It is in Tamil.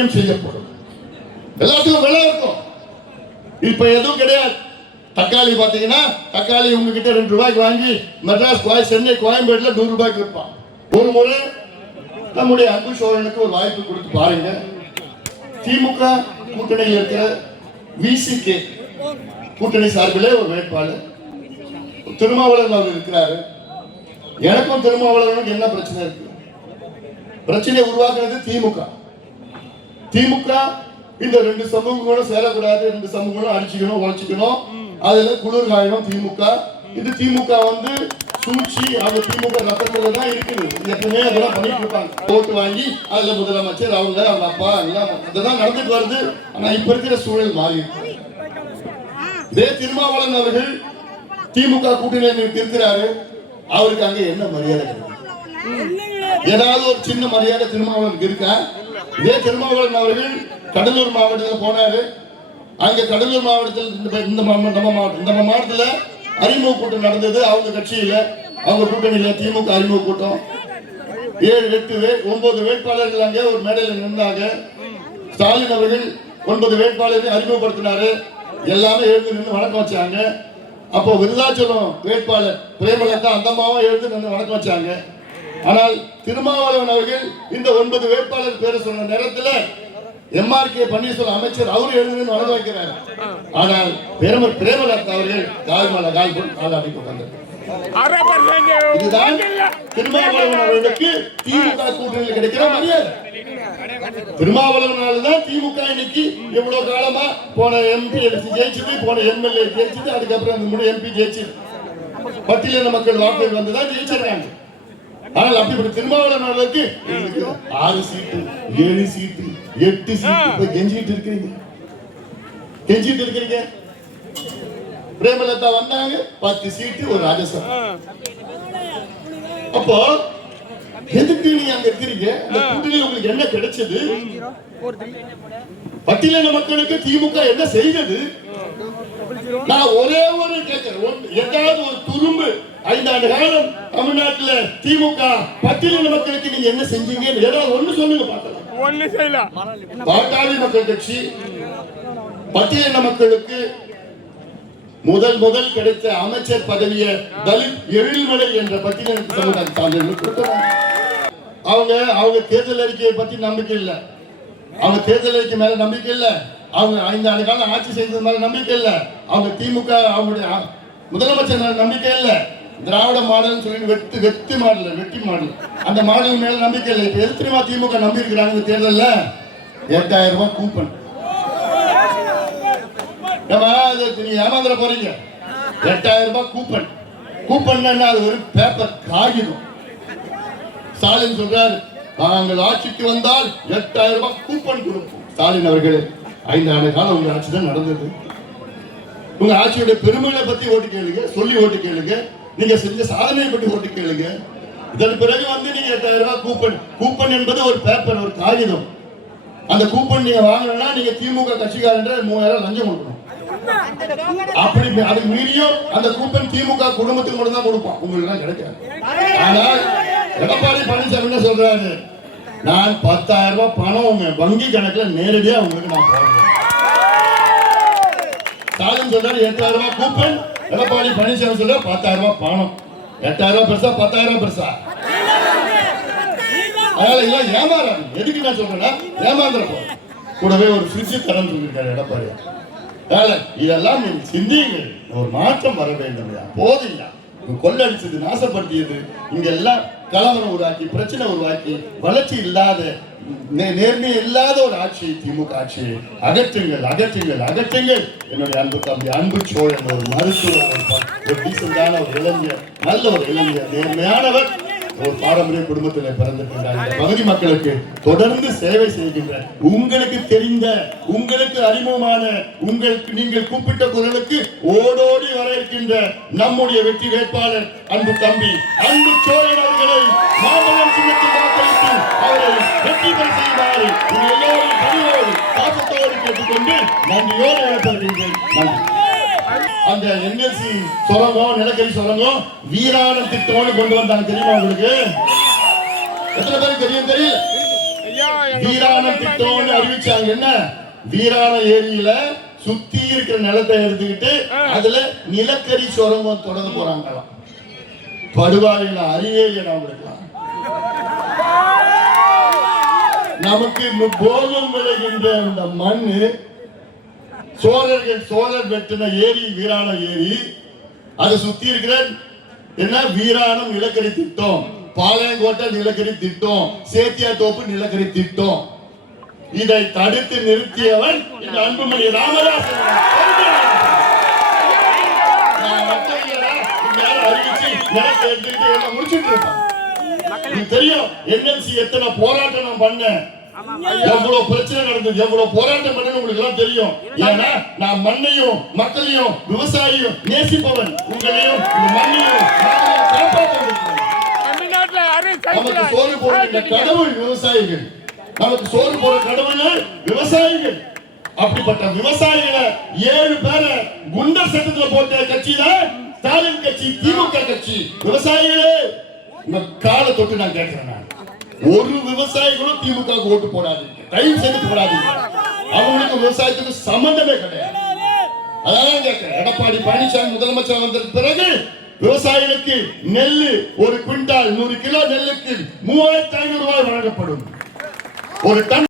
மானியம் செய்யப்படும். எல்லாத்துக்கும் விலை இருக்கும். இப்ப எதுவும் கிடையாது. தக்காளி பாத்தீங்கன்னா தக்காளி உங்ககிட்ட 2 ரூபாய்க்கு வாங்கி மெட்ராஸ் சென்னை கோயம்பேடுல 100 ரூபாய்க்கு விற்பான். ஒரு முறை நம்முடைய அன்பு சோழனுக்கு ஒரு வாய்ப்பு கொடுத்து பாருங்க. திமுக கூட்டணியில் இருக்கிற விசிகே கூட்டணி சார்பிலே ஒரு வேட்பாளர் திருமாவளவன் அவர் இருக்கிறாரு. எனக்கும் திருமாவளவனுக்கு என்ன பிரச்சனை இருக்கு? பிரச்சனை உருவாக்குறது திமுக. திமுக இந்த 2 சமூகங்களும் சேரக்கூடாது, 2 சமூகங்களும் அடிச்சுக்கணும், உழைச்சிக்கணும், அதுல குளிர் காயணும் திமுக. இது திமுக சூழ்ச்சி, அவங்க திமுக ரத்தத்துல தான் இருக்குது. எப்பவுமே அதெல்லாம் பண்ணிட்டு இருப்பாங்க. ஓட்டு வாங்கி அதுல முதலமைச்சர் அவங்க அப்பா எல்லாம் அதெல்லாம் நடந்துட்டு வருது. ஆனா இப்ப இருக்கிற சூழல் மாறி இதே திருமாவளவன் அவர்கள் திமுக கூட்டணியில் இருக்கிறாரு. அவருக்கு அங்க என்ன மரியாதை கிடைக்கும்? ஏதாவது ஒரு சின்ன மரியாதை திருமாவளவனுக்கு இருக்கா? இதே திருமாவளவன் அவர்கள் கடலூர் மாவட்டத்தில் போனாரு. அங்க கடலூர் மாவட்டத்தில் நம்ம மாவட்டத்துல அறிமுக கூட்டம் நடந்தது. அவங்க கட்சியில அவங்க கூட்டணியில திமுக அறிமுக கூட்டம் 7, 8, 9 வேட்பாளர்கள் அங்கே ஒரு மேடையில் நின்றாங்க. ஸ்டாலின் அவர்கள் 9 வேட்பாளர்கள் அறிமுகப்படுத்தினாரு. எல்லாமே எழுந்து நின்று வணக்கம் வச்சாங்க. அப்போ விருதாச்சலம் வேட்பாளர் பிரேமலதா அந்தம்மாவும் எழுந்து நின்று வணக்கம் வச்சாங்க. ஆனால் திருமாவளவன் அவர்கள் இந்த 9 வேட்பாளர் பேரை சொன்ன நேரத்தில் எம்ஆர்கே பன்னீர்செல்வம் அமைச்சர் அவரு எழுந்து வணங்க வைக்கிறார். ஆனால் பிரேமலதா அவர்கள் கால் மேல கால் போட்டு காலாடி உட்கார்ந்தார். இதுதான் திருமாவளவன் அவர்களுக்கு திமுக கூட்டணியில் கிடைக்கிற மரியாதை. திருமாவளவனால தான் திமுக இன்னைக்கு எவ்வளவு காலமா போன எம்பி ஜெயிச்சது, போன எம்எல்ஏ ஜெயிச்சது, அதுக்கப்புறம் அந்த எம்பி ஜெயிச்சது. பட்டியலின மக்கள் வாக்குகள் வந்துதான் ஜெயிச்சிருக்காங்க. ஆனால் அப்படிப்பட்ட திருமாவளவன் அவர்களுக்கு 6 சீட்டு, 7 சீட்டு, 8 சீட்டு கெஞ்சிட்டு இருக்கிறீங்க. பிரேமலதா வந்தாங்க, 10 சீட்டு, ஒரு ராஜ்யசபா. அப்போ எதுக்கு நீங்க அங்க இருக்கிறீங்க? இந்த கூட்டணியில் உங்களுக்கு என்ன கிடைச்சது? பட்டியலின மக்களுக்கு திமுக என்ன செய்தது? நான் ஒரே ஒரு கேட்கிறேன், ஏதாவது ஒரு துரும்பு 5 ஆண்டு காலம் தமிழ்நாட்டில் திமுக பட்டியலின மக்களுக்கு நீங்க என்ன செஞ்சீங்க? ஏதாவது ஒண்ணு சொல்லுங்க பார்க்கலாம். பாட்டாளி மக்கள் கட்சி பட்டியலின மக்களுக்கு முதல் கிடைத்த அமைச்சர் பதவியை தலித் எழில்மலை என்ற பட்டியலின சமுதாய சார்ந்தவர்களுக்கு கொடுத்தாங்க. அவங்க தேர்தல் அறிக்கையை பத்தி நம்பிக்கை இல்லை. அவங்க தேர்தல் அறிக்கை மேல நம்பிக்கை இல்லை. அவங்க 5 ஆண்டு காலம் ஆட்சி செய்தது மேல நம்பிக்கை இல்லை. அவங்க திமுக அவங்களுடைய முதலமைச்சர் மேல நம்பிக்கை இல்லை. திராவிட மாடல் சொல்லி வெற்றி மாடல் அந்த மாடல் மேல நம்பிக்கை இல்லை. இப்ப எதிர்த்துமா திமுக நம்பி இருக்கிறாங்க தேர்தல்ல 8000 ரூபாய் கூப்பன். நீங்க ஏமாந்துட போறீங்க. 8000 ரூபாய் கூப்பன் அது ஒரு பேப்பர் காகிதம். ஸ்டாலின் சொல்றாரு, நாங்கள் ஆட்சிக்கு வந்தால் 8000 ரூபாய் கூப்பன் கொடுப்போம். ஸ்டாலின் அவர்களே, 5 ஆண்டு காலம் உங்க ஆட்சி தான் நடந்தது. உங்க ஆட்சியுடைய பெருமைகளை பத்தி ஓட்டு கேளுங்க, சொல்லி ஓட்டு கேளுங்க. நீங்க செஞ்ச சாதனையை பற்றி ஓட்டு கேளுங்க. இதன் பிறகு நீங்க 8000 ரூபாய் கூப்பன் என்பது ஒரு பேப்பர், ஒரு காகிதம். அந்த கூப்பன் நீங்க வாங்கணும்னா நீங்க திமுக கட்சிக்காரன்ற 3000 லஞ்சம் கொடுக்கணும். அப்படி அதுக்கு மீறியும் அந்த கூப்பன் திமுக குடும்பத்துக்கு மட்டும் தான் கொடுப்பான், உங்களுக்கு கிடைக்காது. ஆனால் எடப்பாடி பழனிசாமி என்ன சொல்றாரு, நான் 10,000 ரூபாய் பணம் உங்க வங்கி கணக்குல நேரடியா உங்களுக்கு நான் போடுறேன். ஸ்டாலின் சொல்றாரு 8000 ரூபாய் கூப்பன், எடப்பாடி பழனிசாமி சொல்றாரு 10,000 ரூபாய் பணம். 8000 ரூபாய் பெருசா 10,000 ரூபாய் பெருசா? அதனால எல்லாம் ஏமாறாங்க. எதுக்கு நான் சொல்றேன்னா ஏமாந்துறப்போ கூடவே ஒரு ஃப்ரிட்ஜ் தரம் சொல்லியிருக்காரு எடப்பாடி. அதனால இதெல்லாம் சிந்தியுங்கள், ஒரு மாற்றம் வர வேண்டும். போதில்லை கொள்ளடிச்சது, நாசப்படுத்தியது, இங்க எல்லாம் கலவரம் உருவாக்கி, பிரச்சனை உருவாக்கி, வளர்ச்சி இல்லாத, நேர்மை இல்லாத ஒரு ஆட்சி திமுக ஆட்சி. அகற்றுங்கள். என்னுடைய அன்பு தம்பி அன்பு சோழன் ஒரு மருத்துவர், ஒரு டீசென்டான ஒரு இளைஞர், நல்ல ஒரு இளைஞர், நேர்மையானவர், ஒரு பாரம்பரிய குடும்பத்தில் பிறந்திருக்கின்றார். இந்த பகுதி மக்களுக்கு தொடர்ந்து சேவை செய்கின்ற, உங்களுக்கு தெரிந்த, உங்களுக்கு அறிமுகமான, உங்களுக்கு நீங்கள் கூப்பிட்ட குரலுக்கு ஓடோடி வர இருக்கின்ற நம்முடைய வெற்றி வேட்பாளர் அன்பு தம்பி அன்பு சோழன் அவர்களை மாமல்லன் சின்னத்தில் வாக்களித்து அவரை வெற்றி பெற செய்யுமாறு எல்லோரும் பணியோடு பாசத்தோடு கேட்டுக்கொண்டு நன்றியோடு அழைப்பதற்கு நன்றி. அந்த என்எல்சி சுரங்கம், நிலக்கரி சுரங்கம் வீராணம் திட்டம்னு கொண்டு வந்தாங்க தெரியுமா உங்களுக்கு? எத்தனை பேருக்கு தெரியும்? தெரியல. வீராணம் திட்டம்னு அறிவிச்சாங்க. என்ன வீராணம் ஏரியில சுத்தி இருக்கிற நிலத்தை எடுத்துக்கிட்டு அதுல நிலக்கரி சுரங்கம் தொடங்க போறாங்களாம். படுவாயில அறிவியல் அவங்களுக்குலாம் நமக்கு போகம் விளைகின்ற அந்த மண்ணு சோழர் வெட்டின ஏரி வீராண ஏரி, அதை சுத்தி இருக்கிற என்ன வீராணம் நிலக்கரி திட்டம், பாளையங்கோட்டை நிலக்கரி திட்டம், சேத்தியாத்தோப்பு நிலக்கரி திட்டம். இதை தடுத்து நிறுத்தியவன் இந்த அன்புமணி ராமதாஸ். முடிச்சுட்டு இருப்பான். தெரியும் என்எல்சி எத்தனை போராட்டம் பண்ண, எவ்வளவு பிரச்சனை நடந்தது, எவ்வளவு போராட்டம் பண்ண உங்களுக்கு எல்லாம் தெரியும். ஏன்னா நான் மண்ணையும் மக்களையும் விவசாயியும் நேசிப்பவன், உங்களையும் மண்ணையும் நமக்கு சோறு போடுகின்ற கடவுள் விவசாயிகள், நமக்கு சோறு போற கடவுள் விவசாயிகள். அப்படிப்பட்ட விவசாயிகளை 7 பேரை குண்டர் சட்டத்துல போட்ட கட்சி தான் ஸ்டாலின் கட்சி, திமுக கட்சி. விவசாயிகளே கால தொட்டு நான் கேட்கிறேன், ஒரு விவசாயிகளும் திமுக ஓட்டு போடாதீங்க, தயவு செய்து போடாதீங்க. அவங்களுக்கு விவசாயத்துக்கு சம்பந்தமே கிடையாது. அதான் கேட்கிறேன். எடப்பாடி பழனிசாமி முதலமைச்சர் வந்த பிறகு விவசாயிகளுக்கு நெல் ஒரு குவிண்டால் 100 கிலோ நெல்லுக்கு 3500 ரூபாய் வழங்கப்படும். ஒரு டன்